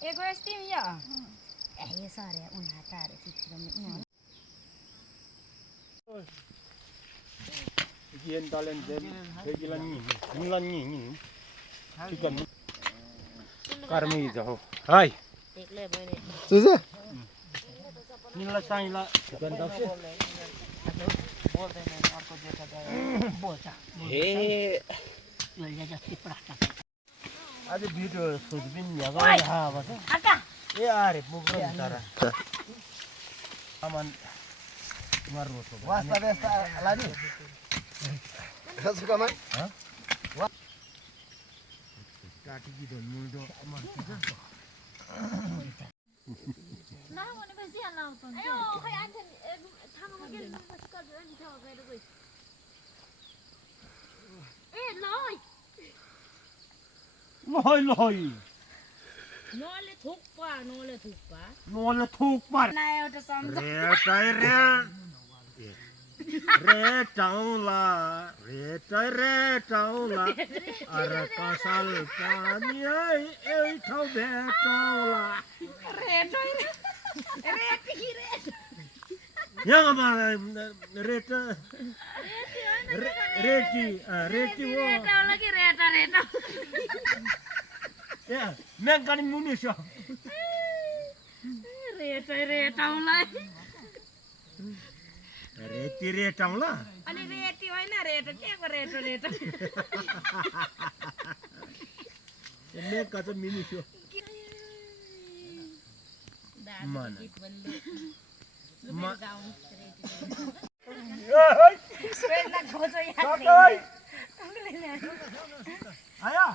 Egoistimia. Ei saare unha tare sitten no. Gian talen den gilan ni chicken karmi jaho hai सुझे nila saila chicken da se हे आज video सुजबिन यागा हा बस ए अरे मुग्रो तारा aman ngaruh tuh वास्ता व्यस्ता लानी सुका मान काटी की दन मुंडो amar Na भने पछि आला आउँछ अयो खै आन्छन् थाङमा के मस्कट नि थाउ गएर गइ ए लय loi नले थुक्पा nole thuk par ना एउटा सम्झ re tai re taula re taula ara kasal pani ei thau be taula yang apa reta reti wo रेटा लगी रेटा ya men kan munisha रेटा उलाई reti taula अनि रेटी होइन रेटा के को रेटा men ka ta munisha mana स्वेलना खोजो यार aya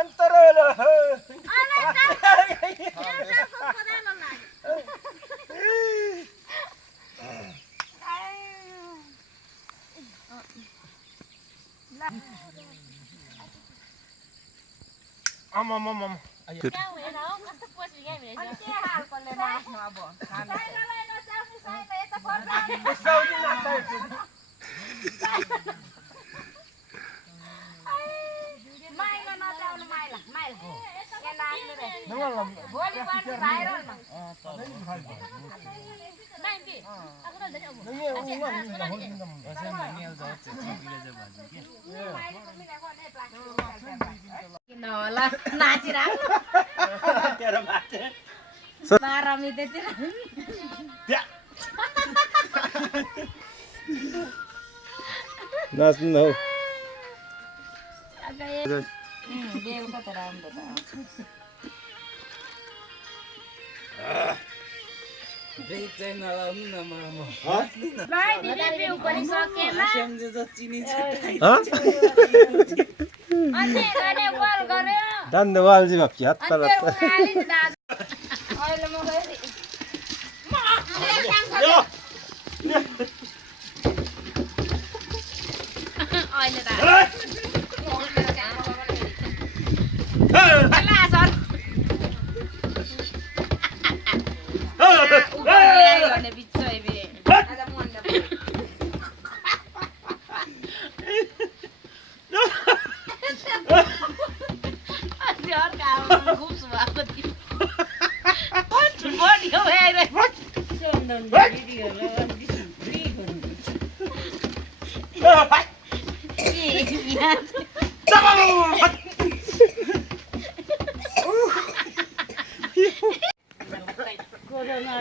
antarela am नाचिरहेको बाह्रमी त्यति नाच्नु न हौ बेलुका त राम्रो त ब्रेक चाहिँ नलाउनु न म भाइ दिदी बेउ पनि सकेन सम्झे त चिनी छ अनि गरे बल गर्यो धन्यवाद जी बाप्की हात अनि पाला त्यो उकाली दाजु अहिले म गएँ अहिले दाजु ला सर भने बिच्चै बे आज मन यार काम खूब स्वागत की बॉडी हो रे सुंदर वीडियो फ्री कोरोना